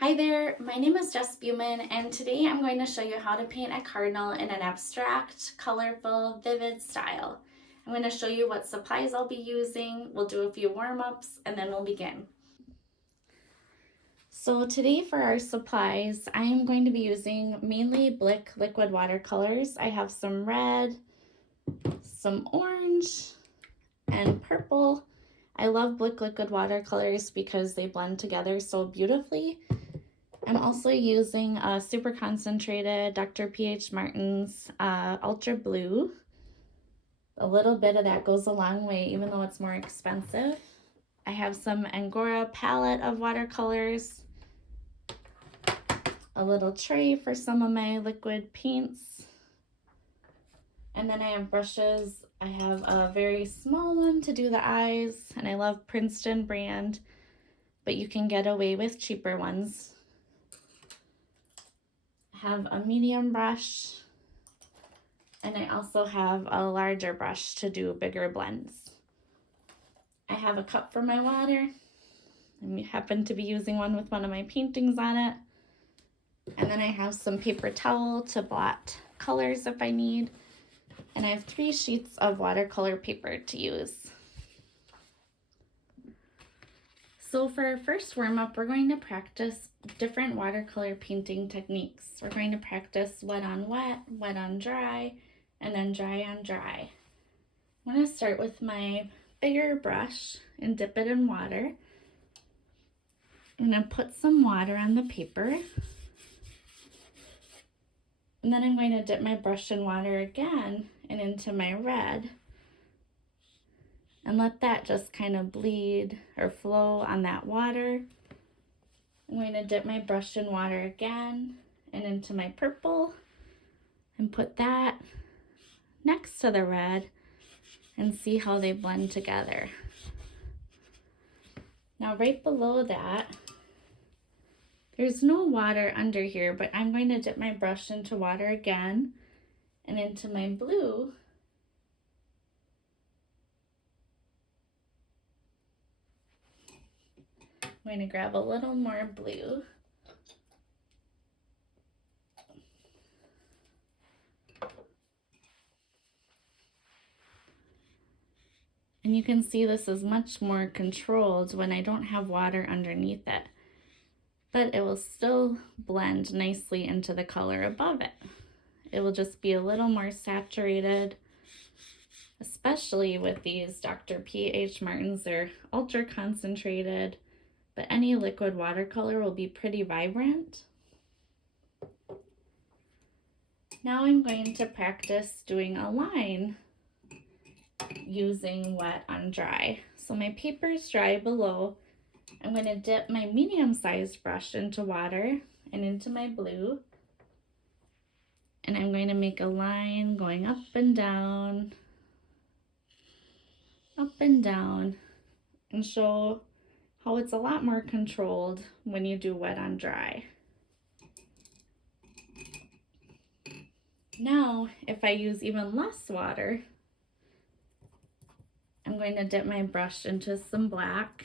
Hi there, my name is Jess and today I'm going to show you how to paint a cardinal in an abstract, colorful, vivid style. I'm going to show you what supplies I'll be using, we'll do a few warm-ups, and then we'll begin. So today for our supplies, I am going to be using mainly Blick liquid watercolors. I have some red, some orange, and purple. I love Blick liquid watercolors because they blend together so beautifully. I'm also using a super concentrated Dr. P.H. Martin's Ultra Blue. A little bit of that goes a long way, even though it's more expensive. I have some Angora palette of watercolors, a little tray for some of my liquid paints, and then I have brushes. I have a very small one to do the eyes, and I love Princeton brand, but you can get away with cheaper ones. Have a medium brush, and I also have a larger brush to do bigger blends. I have a cup for my water. I happen to be using one with one of my paintings on it. And then I have some paper towel to blot colors if I need. And I have 3 sheets of watercolor paper to use. So for our first warm-up, we're going to practice different watercolor painting techniques. We're going to practice wet on wet, wet on dry, and then dry on dry. I'm going to start with my bigger brush and dip it in water. I'm going to put some water on the paper. And then I'm going to dip my brush in water again and into my red. And let that just kind of bleed or flow on that water. I'm going to dip my brush in water again and into my purple and put that next to the red and see how they blend together. Now right below that, there's no water under here, but I'm going to dip my brush into water again and into my blue. I'm going to grab a little more blue. And you can see this is much more controlled when I don't have water underneath it. But it will still blend nicely into the color above it. It will just be a little more saturated, especially with these Dr. P.H. Martin's. They're ultra concentrated, but any liquid watercolor will be pretty vibrant. Now I'm going to practice doing a line using wet on dry. So my paper is dry below. I'm going to dip my medium-sized brush into water and into my blue. And I'm going to make a line going up and down, and show how it's a lot more controlled when you do wet on dry. Now, if I use even less water, I'm going to dip my brush into some black.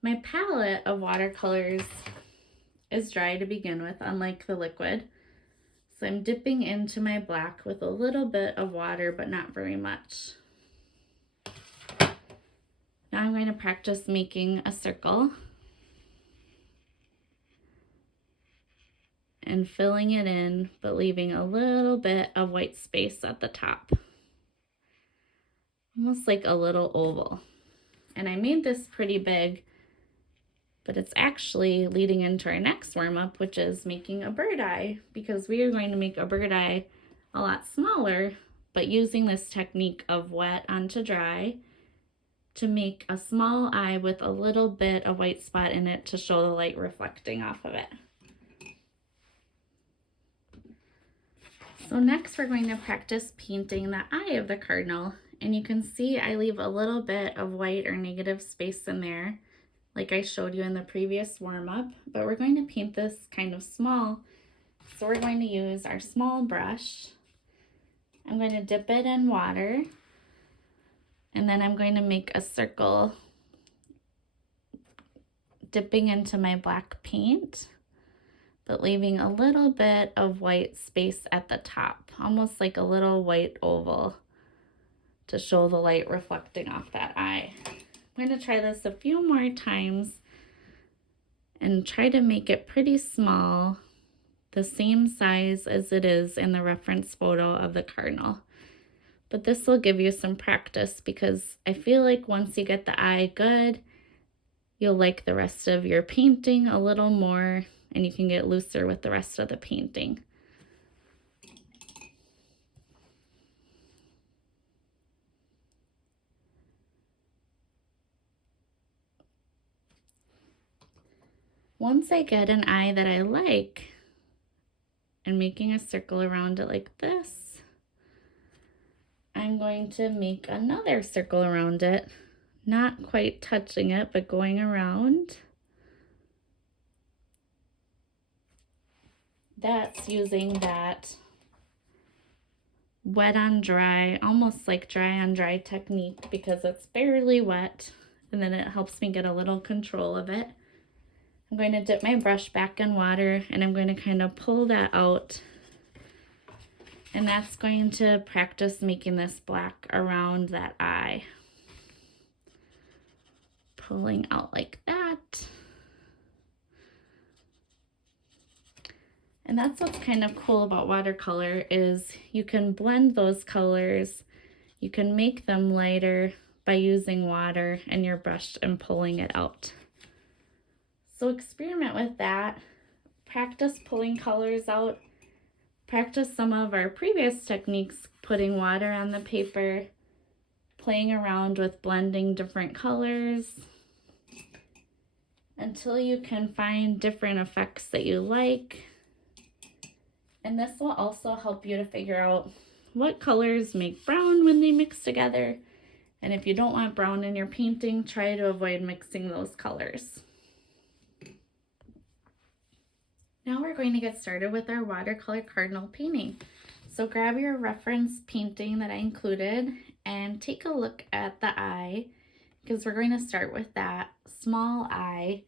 My palette of watercolors is dry to begin with, unlike the liquid. So I'm dipping into my black with a little bit of water, but not very much. Now I'm going to practice making a circle and filling it in, but leaving a little bit of white space at the top. Almost like a little oval. And I made this pretty big, but it's actually leading into our next warm-up, which is making a bird eye, because we are going to make a bird eye a lot smaller, but using this technique of wet onto dry to make a small eye with a little bit of white spot in it to show the light reflecting off of it. So next we're going to practice painting the eye of the cardinal, and you can see I leave a little bit of white or negative space in there, like I showed you in the previous warm-up, but we're going to paint this kind of small. So we're going to use our small brush. I'm going to dip it in water, and then I'm going to make a circle dipping into my black paint, but leaving a little bit of white space at the top, almost like a little white oval to show the light reflecting off that eye. I'm going to try this a few more times and try to make it pretty small, the same size as it is in the reference photo of the Cardinal. But this will give you some practice, because I feel like once you get the eye good, you'll like the rest of your painting a little more, and you can get looser with the rest of the painting. Once I get an eye that I like, and making a circle around it like this, I'm going to make another circle around it, not quite touching it, but going around. That's using that wet on dry, almost like dry on dry technique, because it's barely wet, and then it helps me get a little control of it. I'm going to dip my brush back in water, and I'm going to kind of pull that out. And that's going to practice making this black around that eye. Pulling out like that. And that's what's kind of cool about watercolor, is you can blend those colors. You can make them lighter by using water and your brush and pulling it out. So experiment with that. Practice pulling colors out. Practice some of our previous techniques, putting water on the paper, playing around with blending different colors until you can find different effects that you like. And this will also help you to figure out what colors make brown when they mix together. And if you don't want brown in your painting, try to avoid mixing those colors. Now we're going to get started with our watercolor Cardinal painting. So grab your reference painting that I included and take a look at the eye, because we're going to start with that small eye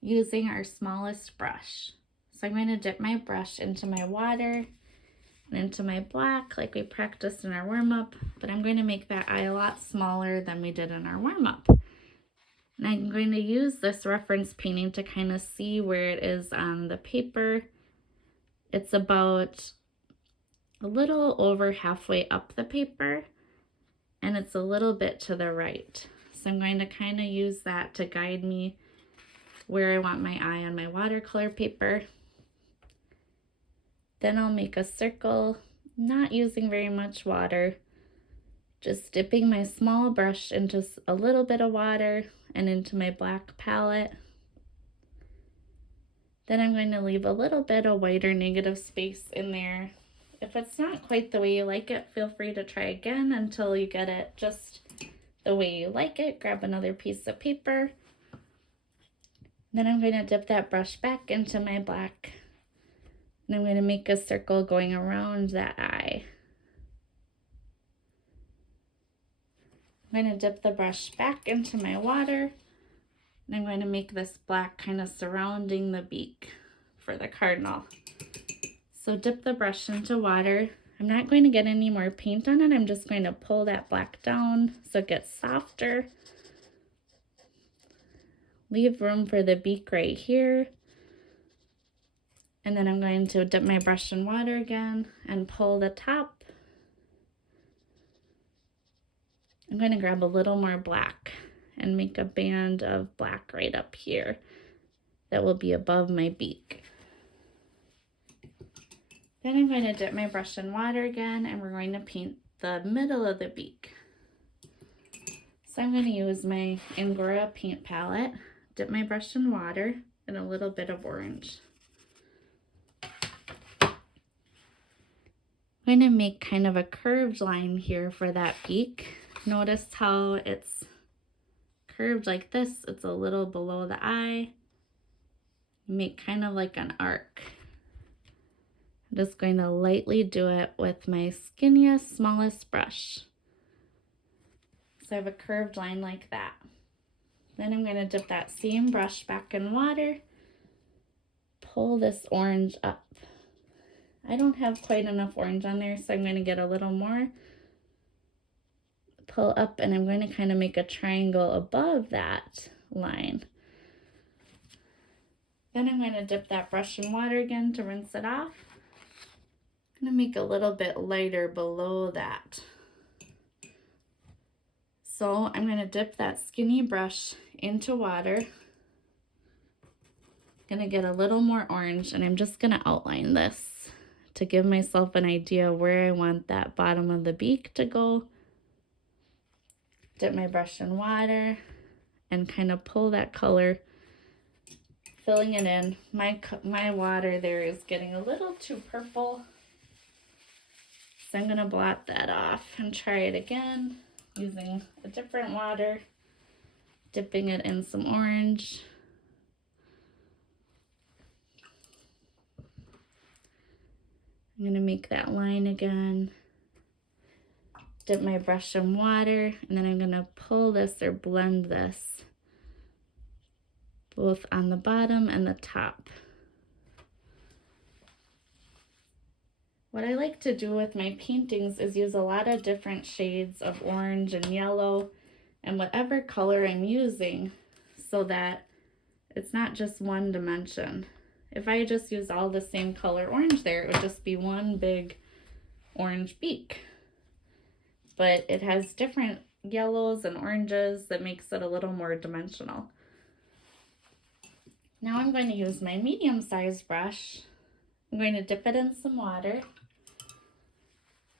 using our smallest brush. So I'm going to dip my brush into my water and into my black like we practiced in our warm-up, but I'm going to make that eye a lot smaller than we did in our warm-up. And I'm going to use this reference painting to kind of see where it is on the paper. It's about a little over halfway up the paper, and it's a little bit to the right. So I'm going to kind of use that to guide me where I want my eye on my watercolor paper. Then I'll make a circle, not using very much water, just dipping my small brush into a little bit of water and into my black palette. Then I'm going to leave a little bit of white or negative space in there. If it's not quite the way you like it, feel free to try again until you get it just the way you like it. Grab another piece of paper. Then I'm going to dip that brush back into my black, and I'm going to make a circle going around that eye. I'm going to dip the brush back into my water, and I'm going to make this black kind of surrounding the beak for the Cardinal. So dip the brush into water. I'm not going to get any more paint on it. I'm just going to pull that black down so it gets softer. Leave room for the beak right here. And then I'm going to dip my brush in water again and pull the top. I'm going to grab a little more black and make a band of black right up here that will be above my beak. Then I'm going to dip my brush in water again, and we're going to paint the middle of the beak. So I'm going to use my Angora paint palette, dip my brush in water, and a little bit of orange. I'm going to make kind of a curved line here for that beak. Notice how it's curved like this. It's a little below the eye. Make kind of like an arc. I'm just going to lightly do it with my skinniest, smallest brush. So I have a curved line like that. Then I'm going to dip that same brush back in water, pull this orange up. I don't have quite enough orange on there, so I'm going to get a little more. Pull up, and I'm going to kind of make a triangle above that line. Then I'm going to dip that brush in water again to rinse it off. I'm going to make a little bit lighter below that. So I'm going to dip that skinny brush into water. I'm going to get a little more orange, and I'm just going to outline this to give myself an idea where I want that bottom of the beak to go. Dip my brush in water and kind of pull that color, filling it in. My water there is getting a little too purple, so I'm going to blot that off and try it again using a different water, dipping it in some orange. I'm going to make that line again. Dip my brush in water, and then I'm going to pull this or blend this both on the bottom and the top. What I like to do with my paintings is use a lot of different shades of orange and yellow and whatever color I'm using, so that it's not just one dimension. If I just use all the same color orange there, it would just be one big orange beak. But it has different yellows and oranges that makes it a little more dimensional. Now I'm going to use my medium-sized brush. I'm going to dip it in some water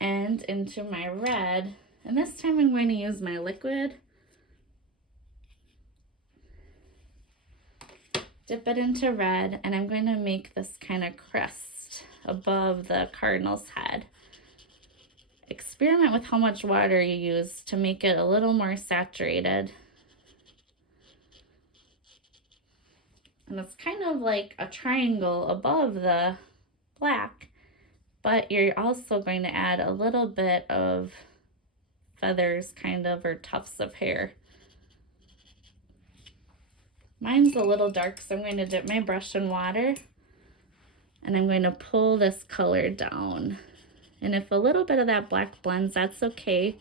and into my red. And this time I'm going to use my liquid. Dip it into red, and I'm going to make this kind of crest above the cardinal's head. Experiment with how much water you use to make it a little more saturated. And it's kind of like a triangle above the black, but you're also going to add a little bit of feathers, kind of, or tufts of hair. Mine's a little dark, so I'm going to dip my brush in water, and I'm going to pull this color down. And if a little bit of that black blends, that's okay.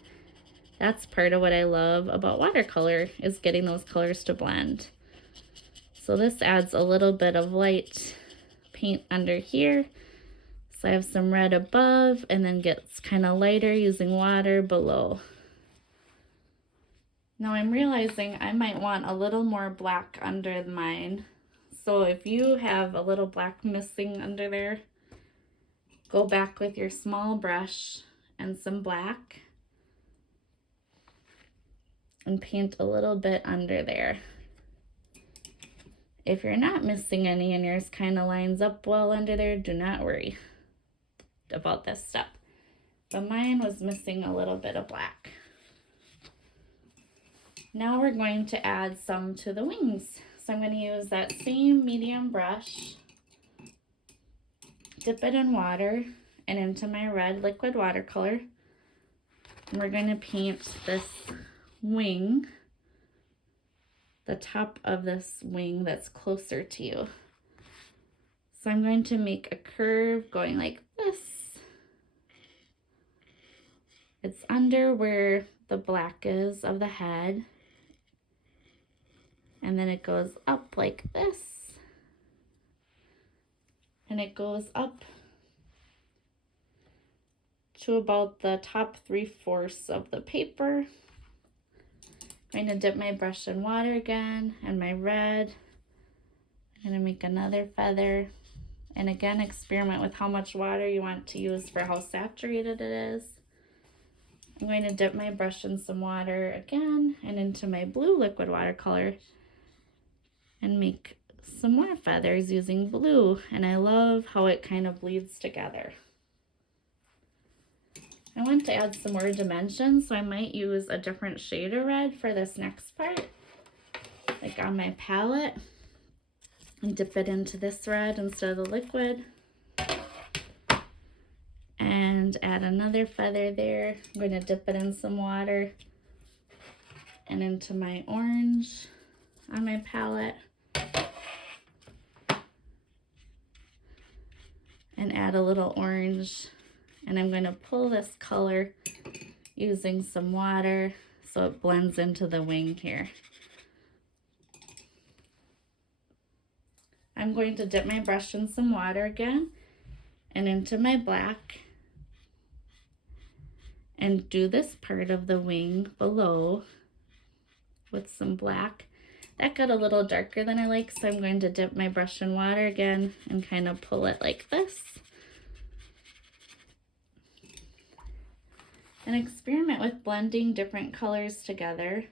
That's part of what I love about watercolor, is getting those colors to blend. So this adds a little bit of light paint under here. So I have some red above, and then gets kind of lighter using water below. Now I'm realizing I might want a little more black under mine. So if you have a little black missing under there, go back with your small brush and some black and paint a little bit under there. If you're not missing any and yours kind of lines up well under there, do not worry about this step. But mine was missing a little bit of black. Now we're going to add some to the wings. So I'm going to use that same medium brush, dip it in water and into my red liquid watercolor. And we're going to paint this wing, the top of this wing that's closer to you. So I'm going to make a curve going like this. It's under where the black is of the head. And then it goes up like this. And it goes up to about the top 3/4 of the paper. I'm going to dip my brush in water again and my red. I'm going to make another feather. And again, experiment with how much water you want to use for how saturated it is. I'm going to dip my brush in some water again and into my blue liquid watercolor and make some more feathers using blue. And I love how it kind of bleeds together. I want to add some more dimension, so I might use a different shade of red for this next part, like on my palette, and dip it into this red instead of the liquid. And add another feather there. I'm going to dip it in some water and into my orange. on my palette and add a little orange. And I'm going to pull this color using some water so it blends into the wing here. I'm going to dip my brush in some water again and into my black and do this part of the wing below with some black. That got a little darker than I like, so I'm going to dip my brush in water again and kind of pull it like this. And experiment with blending different colors together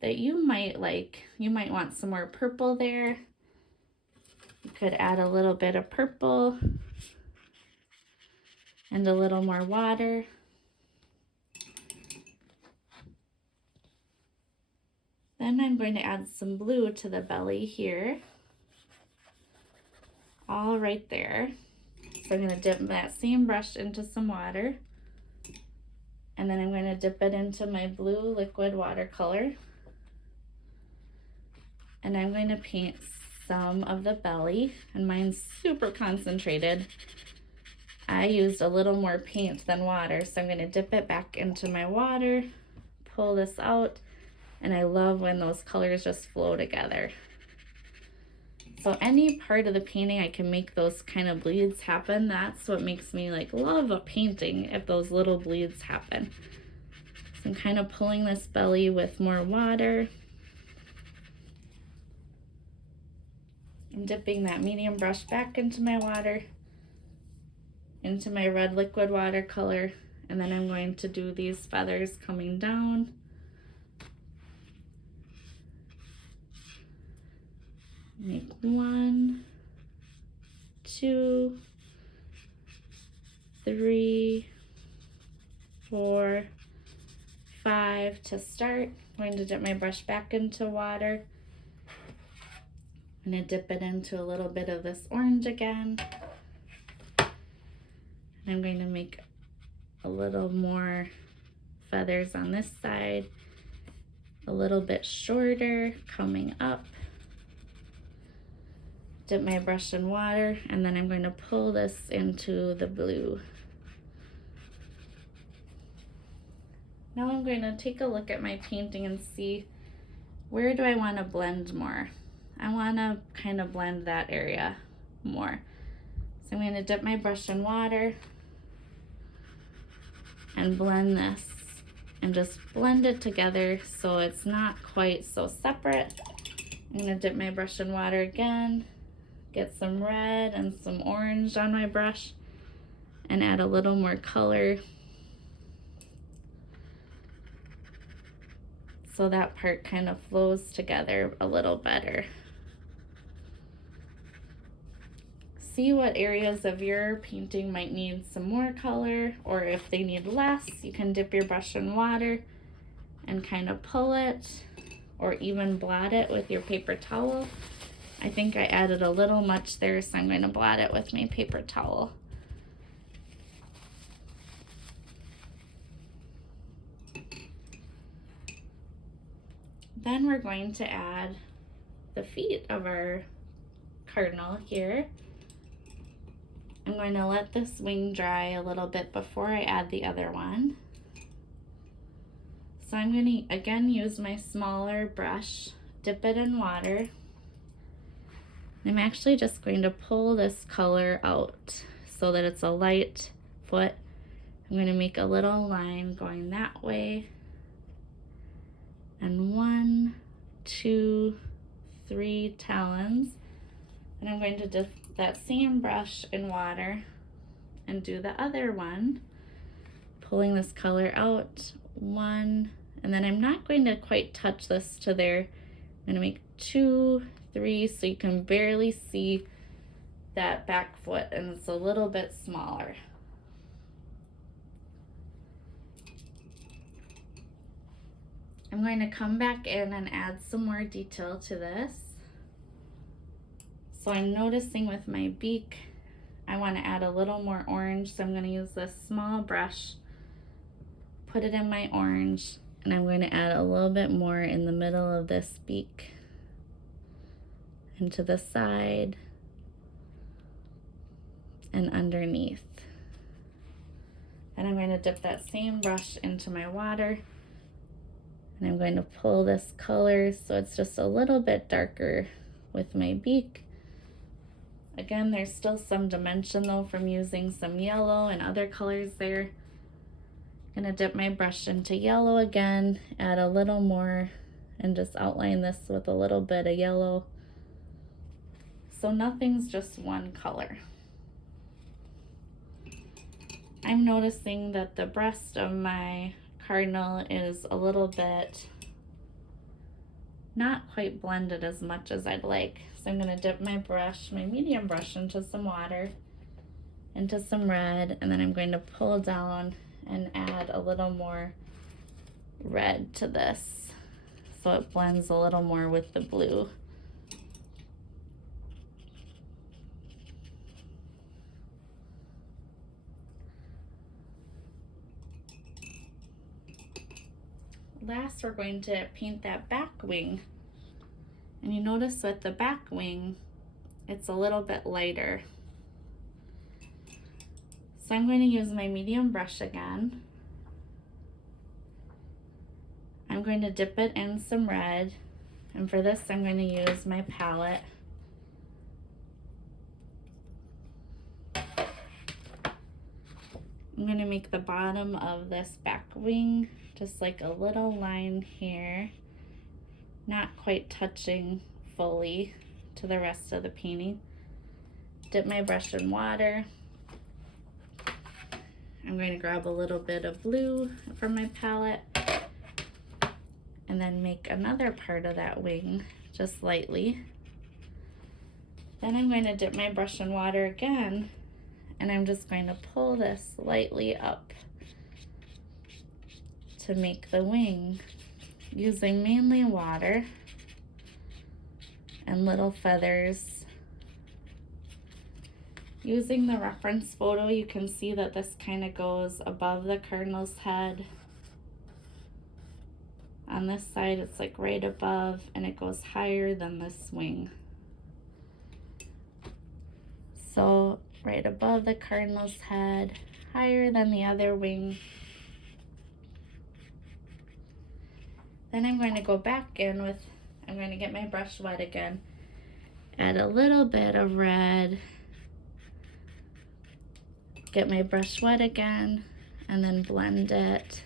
that you might like. You might want some more purple there. You could add a little bit of purple and a little more water. Then I'm going to add some blue to the belly here, all right there. So I'm going to dip that same brush into some water, and then I'm going to dip it into my blue liquid watercolor, and I'm going to paint some of the belly, and mine's super concentrated. I used a little more paint than water, so I'm going to dip it back into my water, pull this out, and I love when those colors just flow together. So any part of the painting I can make those kind of bleeds happen. That's what makes me like love a painting, if those little bleeds happen. So I'm kind of pulling this belly with more water. I'm dipping that medium brush back into my water, into my red liquid watercolor, and then I'm going to do these feathers coming down. Make 1, 2, 3, 4, 5 to start. I'm going to dip my brush back into water. I'm going to dip it into a little bit of this orange again. And I'm going to make a little more feathers on this side, a little bit shorter coming up. Dip my brush in water, and then I'm going to pull this into the blue. Now I'm going to take a look at my painting and see, where do I want to blend more? I want to kind of blend that area more. So I'm going to dip my brush in water and blend this and just blend it together so it's not quite so separate. I'm going to dip my brush in water again, get some red and some orange on my brush, and add a little more color so that part kind of flows together a little better. See what areas of your painting might need some more color, or if they need less, you can dip your brush in water and kind of pull it, or even blot it with your paper towel. I think I added a little much there, so I'm going to blot it with my paper towel. Then we're going to add the feet of our cardinal here. I'm going to let this wing dry a little bit before I add the other one. So I'm going to again use my smaller brush, dip it in water. I'm actually just going to pull this color out so that it's a light foot. I'm going to make a little line going that way. And 1, 2, 3 talons. And I'm going to dip that same brush in water and do the other one. Pulling this color out, 1, and then I'm not going to quite touch this to there. I'm going to make 2, 3, so you can barely see that back foot, and it's a little bit smaller. I'm going to come back in and add some more detail to this. So I'm noticing with my beak, I want to add a little more orange, so I'm going to use this small brush, put it in my orange, and I'm going to add a little bit more in the middle of this beak. and to the side and underneath. And I'm going to dip that same brush into my water, and I'm going to pull this color so it's just a little bit darker with my beak. Again, there's still some dimension though from using some yellow and other colors there. I'm gonna dip my brush into yellow again, add a little more, and just outline this with a little bit of yellow. So nothing's just one color. I'm noticing that the breast of my Cardinal is a little bit not quite blended as much as I'd like. So I'm gonna dip my brush, my medium brush, into some water, into some red, and then I'm going to pull down and add a little more red to this so it blends a little more with the blue. Last, we're going to paint that back wing. And you notice with the back wing, it's a little bit lighter. So I'm going to use my medium brush again. I'm going to dip it in some red. And for this, I'm going to use my palette. I'm going to make the bottom of this back wing just like a little line here, not quite touching fully to the rest of the painting. Dip my brush in water. I'm going to grab a little bit of blue from my palette and then make another part of that wing just lightly. Then I'm going to dip my brush in water again, and I'm just going to pull this lightly up to make the wing, using mainly water and little feathers. Using the reference photo, you can see that this kind of goes above the Cardinal's head. On this side, it's like right above, and it goes higher than this wing. So right above the Cardinal's head, higher than the other wing. Then I'm going to go back in with, I'm going to get my brush wet again, add a little bit of red, get my brush wet again, and then blend it.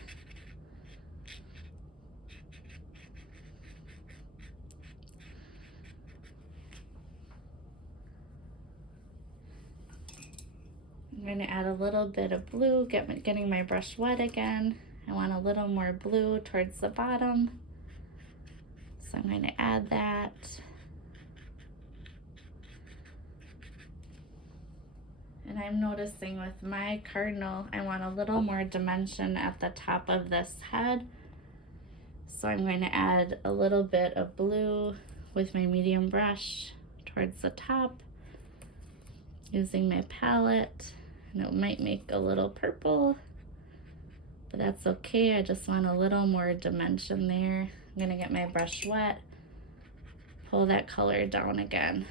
I'm going to add a little bit of blue, getting my brush wet again. I want a little more blue towards the bottom, so I'm going to add that. And I'm noticing with my Cardinal, I want a little more dimension at the top of this head. So I'm going to add a little bit of blue with my medium brush towards the top, using my palette. And it might make a little purple, but that's okay. I just want a little more dimension there. I'm gonna get my brush wet, pull that color down again.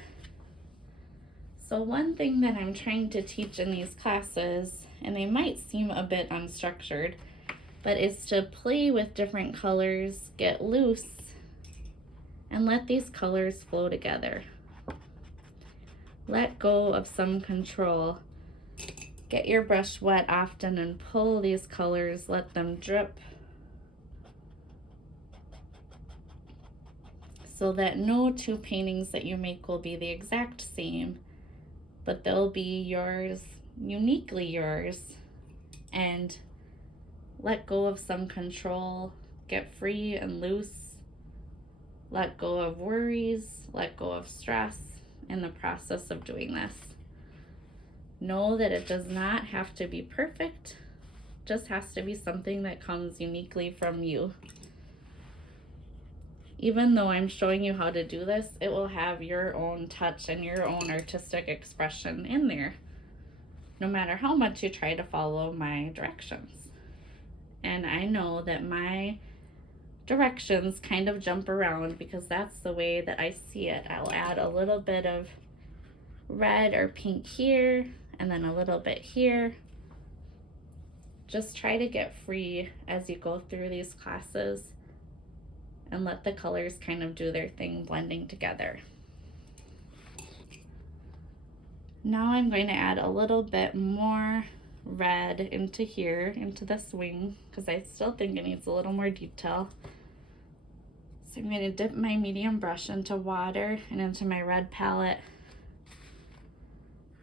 So one thing that I'm trying to teach in these classes, and they might seem a bit unstructured, but it's to play with different colors, get loose, and let these colors flow together. Let go of some control. Get your brush wet often and pull these colors, let them drip, so that no two paintings that you make will be the exact same, but they'll be yours, uniquely yours. And let go of some control, get free and loose, let go of worries, let go of stress in the process of doing this. Know that it does not have to be perfect, just has to be something that comes uniquely from you. Even though I'm showing you how to do this, it will have your own touch and your own artistic expression in there, no matter how much you try to follow my directions. And I know that my directions kind of jump around because that's the way that I see it. I'll add a little bit of red or pink here and then a little bit here. Just try to get free as you go through these classes and let the colors kind of do their thing, blending together. Now I'm going to add a little bit more red into here, into this wing, because I still think it needs a little more detail. So I'm going to dip my medium brush into water and into my red palette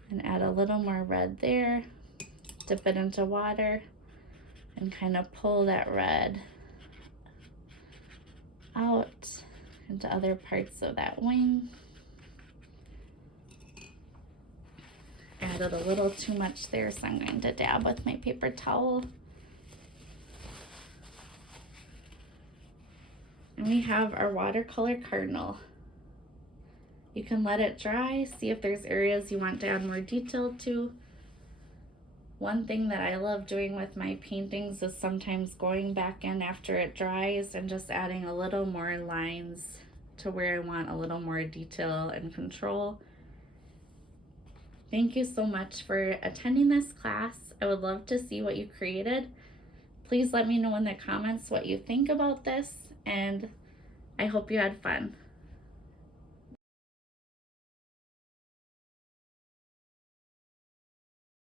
and add a little more red there, dip it into water, and kind of pull that red out into other parts of that wing. Added a little too much there, so I'm going to dab with my paper towel. And we have our watercolor Cardinal. You can let it dry, see if there's areas you want to add more detail to. One thing that I love doing with my paintings is sometimes going back in after it dries and just adding a little more lines to where I want a little more detail and control. Thank you so much for attending this class. I would love to see what you created. Please let me know in the comments what you think about this, and I hope you had fun.